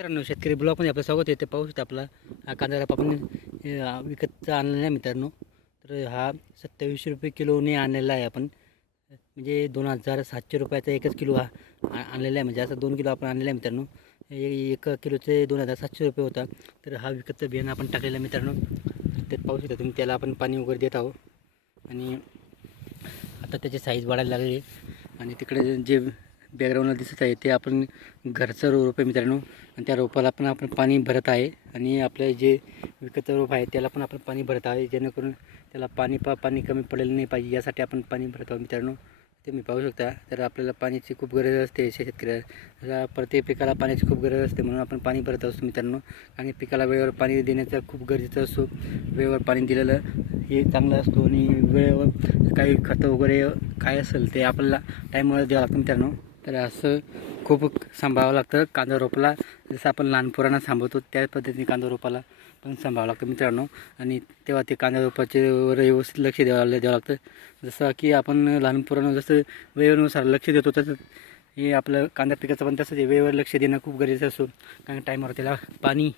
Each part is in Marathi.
मित्रांनो शेतकरी ब्लॉकमध्ये आपलं स्वागत आहे. ते पाहू शकता आपला हा कांदा रोप आपण विकत आणलेला आहे मित्रांनो. तर हा सत्तावीसशे रुपये किलोने आणलेला आहे आपण. म्हणजे दोन हजार सातशे रुपयाचा एकच किलो हा आ- आणलेला आहे. म्हणजे असं दोन किलो आपण आणलेला आहे मित्रांनो. ए- एक किलोचे दोन हजार सातशे रुपये होता. तर हा विकतचा बियाणं आपण टाकलेला आहे मित्रांनो. त्यात पाहू शकता तुम्ही त्याला आपण पाणी वगैरे देत आहोत. आणि आता त्याची साईज वाढायला लागली आणि तिकडे जे बॅकग्राऊंडला दिसत आहे. ते आपण घरचं रो रोप आहे मित्रांनो. आणि त्या रोपाला पण आपण पाणी भरत आहे. आणि आपलं जे विकतचं रोप आहे त्याला पण आपण पाणी भरत आहे. जेणेकरून त्याला पाणी पा पाणी कमी पडलेलं नाही पाहिजे. यासाठी आपण पाणी भरत आहोत मित्रांनो. ते मी पाहू शकता. तर आपल्याला पाण्याची खूप गरज असते शेतकऱ्याला. प्रत्येक पिकाला पाण्याची खूप गरज असते म्हणून आपण पाणी भरत असतो मित्रांनो. आणि पिकाला वेळेवर पाणी देण्याचं खूप गरजेचं असतो. वेळेवर पाणी दिलेलं हे चांगलं असतो. आणि वेळेवर काही खतं वगैरे काय असेल ते आपल्याला टाईमवर द्यावं लागतं मित्रांनो. तर असं खूप सांभाळावं लागतं. कांदा रोपाला जसं आपण लहान पोरांना सांभाळतो त्या पद्धतीने कांदा रोपाला पण सांभाळावं लागतं मित्रांनो. आणि तेव्हा ते कांदा रोपाचे वर व्यवस्थित लक्ष द्यावं द्यावं लागतं. जसं की आपण लहान पोरांना जसं वेळेनुसार लक्ष देतो तसं हे आपलं कांदा पिकाचं पण तसंच वेळेवर लक्ष देणं खूप गरजेचं असतो. कारण टाईमवर त्याला पाणी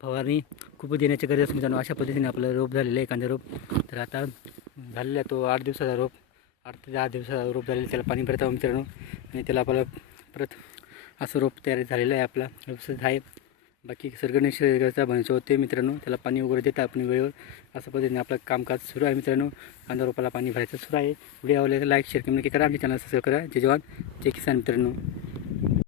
फवारणी खूप देण्याची गरज असते मित्रांनो. अशा पद्धतीने आपलं रोप झालेलं आहे कांदा रोप. तर आता झालेला आहे तो आठ दिवसाचा रोप आठ ते दहा दिवसाचा रोप झालेला आहे. त्याला पाणी भरत आहोत मित्रांनो. आणि त्याला आपल्याला परत असं रोप तयार झालेलं आहे आपला. व्यवस्थित आहे. बाकी सर्गणेश्वराचा बनायचं होते मित्रांनो त्याला पाणी वगैरे देता आपण वेळेवर. असं पद्धतीने आपलं कामकाज सुरू आहे मित्रांनो. कांदा रोपाला पाणी भरायचं सुरू आहे. व्हिडिओ आवडले लाईक शेअर कम्युनिकेट करा. आमच्या चॅनल सबस्क्राईब करा. जय जवान. जय किसान मित्रांनो.